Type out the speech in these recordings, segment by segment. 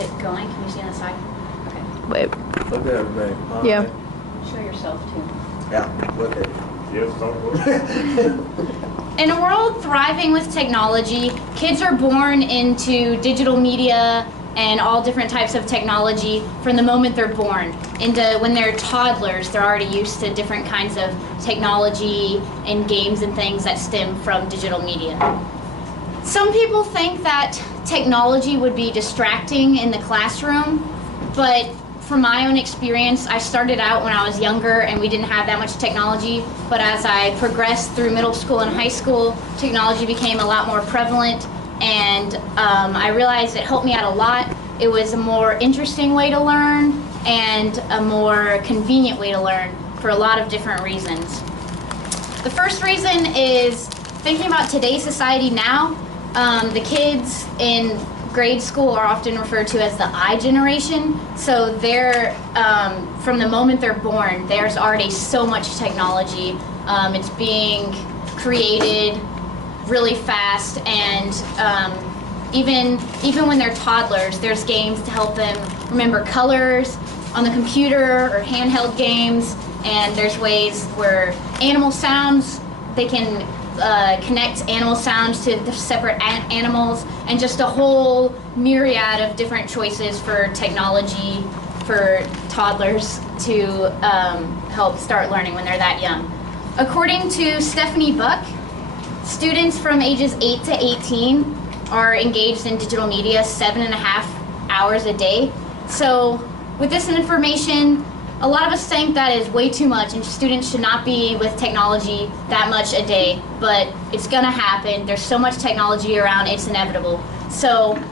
it going? Can you see on the side? Okay. Wait. Look at everybody. Yeah. Show yourself too. Yeah, look at it. Yes, don't work. In a world thriving with technology, kids are born into digital media and all different types of technology from the moment they're born. When they're toddlers, they're already used to different kinds of technology and games and things that stem from digital media. Some people think that technology would be distracting in the classroom, but from my own experience, I started out when I was younger and we didn't have that much technology, but as I progressed through middle school and high school, technology became a lot more prevalent, and I realized it helped me out a lot. It was a more interesting way to learn and a more convenient way to learn for a lot of different reasons. The first reason is thinking about today's society now. The kids in grade school are often referred to as the I generation. So they're, from the moment they're born, there's already so much technology. It's being created really fast, and even when they're toddlers, there's games to help them remember colors on the computer or handheld games, and there's ways where animal sounds, they can connect animal sounds to the separate animals, and just a whole myriad of different choices for technology for toddlers to help start learning when they're that young. According to Stephanie Buck, students from ages 8 to 18 are engaged in digital media 7.5 hours a day. So with this information, a lot of us think that is way too much and students should not be with technology that much a day, but it's gonna happen. There's so much technology around, it's inevitable. So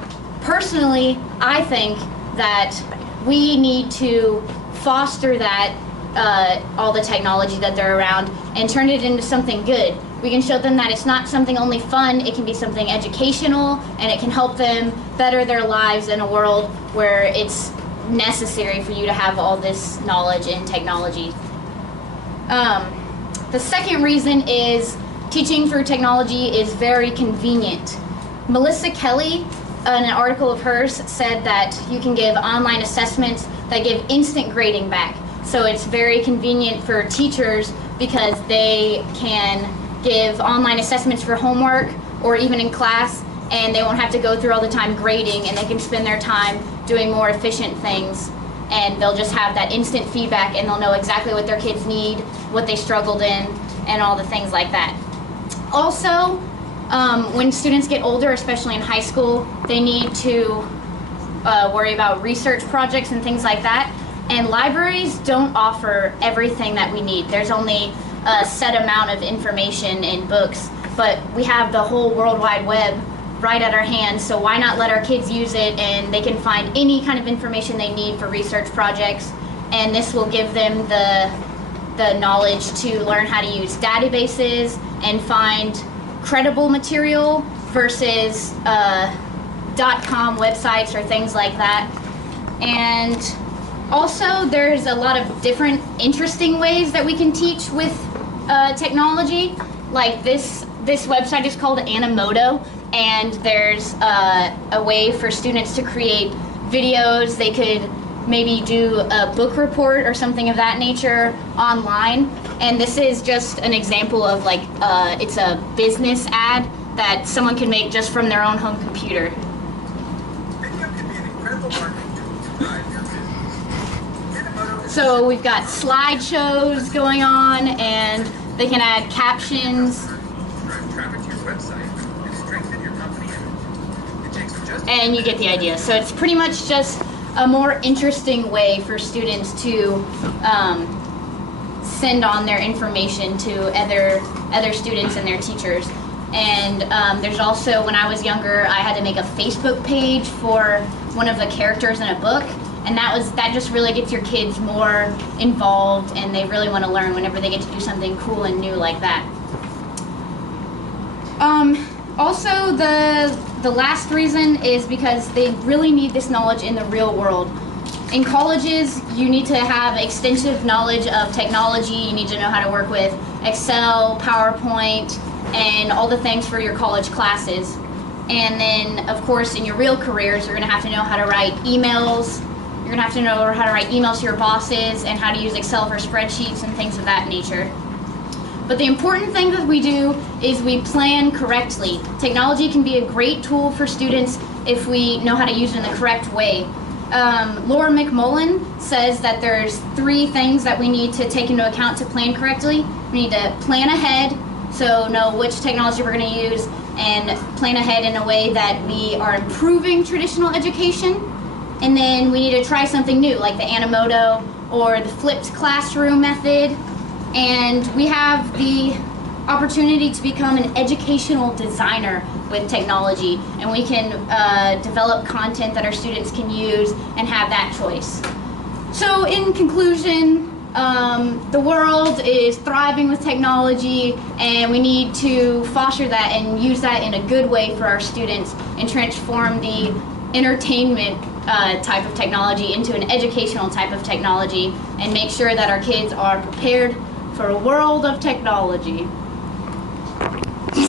personally, I think that we need to foster that, all the technology that they're around, and turn it into something good. We can show them that it's not something only fun, it can be something educational, and it can help them better their lives in a world where it's necessary for you to have all this knowledge and technology. The second reason is teaching through technology is very convenient. Melissa Kelly, in an article of hers, said that you can give online assessments that give instant grading back. So it's very convenient for teachers because they can give online assessments for homework or even in class, and they won't have to go through all the time grading, and they can spend their time doing more efficient things, and they'll just have that instant feedback, and they'll know exactly what their kids need, what they struggled in, and all the things like that. Also, when students get older, especially in high school, they need to worry about research projects and things like that, and libraries don't offer everything that we need. There's only a set amount of information in books, but we have the whole World Wide Web right at our hands, so why not let our kids use it, and they can find any kind of information they need for research projects, and this will give them the knowledge to learn how to use databases and find credible material versus .com websites or things like that. And also there's a lot of different interesting ways that we can teach with technology. Like this website is called Animoto, and there's a way for students to create videos. They could maybe do a book report or something of that nature online. And this is just an example of like, it's a business ad that someone can make just from their own home computer. Video can be an incredible marketing tool to drive your business. So we've got slideshows going on, and they can add captions. Drive traffic to your website and strengthen your company image. It takes just And you get the idea. So it's pretty much just a more interesting way for students to send on their information to other students and their teachers. And there's also, when I was younger, I had to make a Facebook page for one of the characters in a book, and that just really gets your kids more involved, and they really want to learn whenever they get to do something cool and new like that. Also, the last reason is because they really need this knowledge in the real world. In colleges, you need to have extensive knowledge of technology. You need to know how to work with Excel, PowerPoint, and all the things for your college classes. And then, of course, in your real careers, you're going to have to know how to write emails. You're going to have to know how to write emails to your bosses and how to use Excel for spreadsheets and things of that nature. But the important thing that we do is we plan correctly. Technology can be a great tool for students if we know how to use it in the correct way. Laura McMullen says that there's 3 things that we need to take into account to plan correctly. We need to plan ahead, so know which technology we're going to use, and plan ahead in a way that we are improving traditional education. And then we need to try something new, like the Animoto or the flipped classroom method. And we have the opportunity to become an educational designer with technology, and we can develop content that our students can use and have that choice. So in conclusion, the world is thriving with technology, and we need to foster that and use that in a good way for our students and transform the entertainment type of technology into an educational type of technology, and make sure that our kids are prepared for a world of technology.